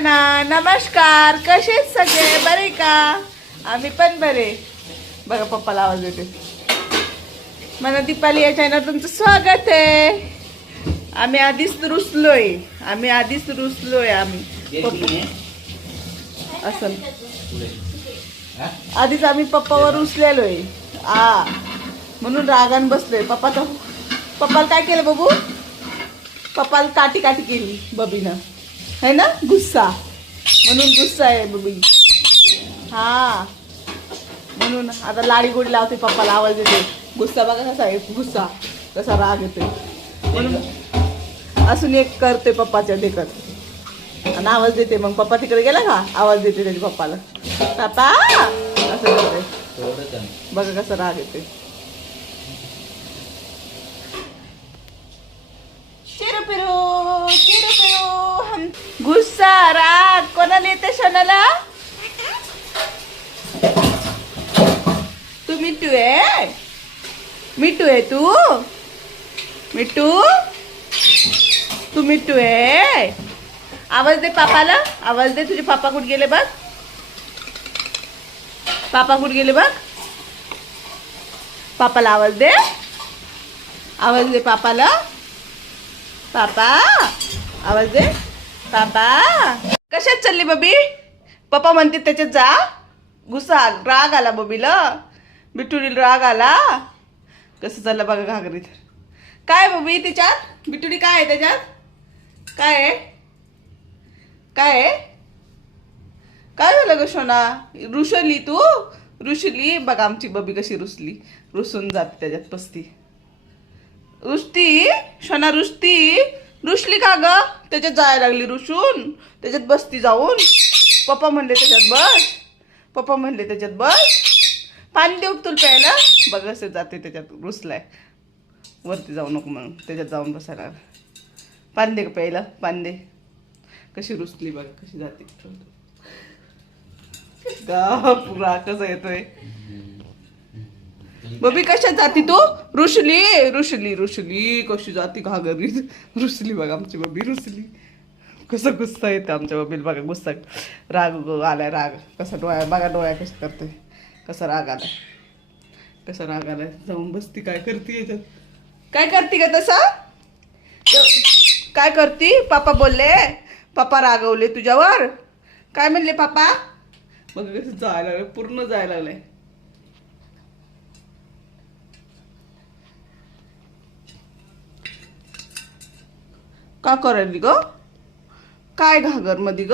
म्हणा नमस्कार. कसे सगळे बरे का? आम्ही पण बरे. बघा पप्पाला आवाज देते. मला दीपाली या चॅनल तुमचं स्वागत आहे. आम्ही आधीच रुसलोय. असं आधीच आम्ही पप्पावर रुसलेलोय. म्हणून रागान बसलोय. पप्पाला काय केलं बाबू? पप्पाला काठी केली बबीनं, है ना? गुस्सा आहे बबी. म्हणून आता लाडी गोडी लावते. पप्पाला आवाज देते. गुस्सा बघा कसा आहे. गुस्सा कसा राग येते. म्हणून असून एक करते पप्पाच्या देखत आणि आवाज देते. मग पप्पा तिकडे गेला का आवाज देते त्याच्या पप्पाला. पप्पा असं करते. बघा कसा राग येते. हम गुस्सा राग कोणाला येते? शोनाला. तू मिठू आहे. मिठू आहे तू. तू मिठू आहे. आवाज दे पापाला. आवाज दे. तुझे पापा कुठे गेले बघ. पापाला आवाज दे. पापाला. पापा आवाज दे. पापा कशात चालली बबी? पप्पा म्हणते त्याच्यात जा. गुस्सा राग आला बबीला. बिटुडीला राग आला. कसं चाललं बघा घागरीत. काय बबी त्याच्यात? बिटुडी काय आहे त्याच्यात? काय झालं ग शोना? रुसली तू? रुसली बघा आमची बबी कशी रुसून जाते त्याच्यात पसती. शोना रुसली का ग? त्याच्यात जायला लागली रुसून. त्याच्यात बसती जाऊन. पप्पा म्हणले त्याच्यात बस. पाणी देऊ तुला प्यायला. बघ असं जाते त्याच्यात. रुसलाय. वरती जाऊ नको म्हणून त्याच्यात जाऊन बसायला. पाणी दे का प्यायला. पाणी दे. कशी रुसली बघ कशी जाते. पुरा कसा येतोय. बबी कशात जाती तू? रुसली कशी जाती घागरीत. रुसली बघा आमची बबी. रुसली. कसं गुस्सा येतं आमच्या बबीला बघा. गुस्सा राग आलाय. राग कसा डोळ्या कशी करते. कसा राग आलाय. जाऊन बसती. काय करते याच्यात? काय करते का तसा? काय करती? पापा बोलले. पापा रागवले तुझ्यावर. काय म्हणले पापा? बघ कसं जायला लागलं. पूर्ण जायला लागलंय. का करायली ग? काय घागर मध्ये ग?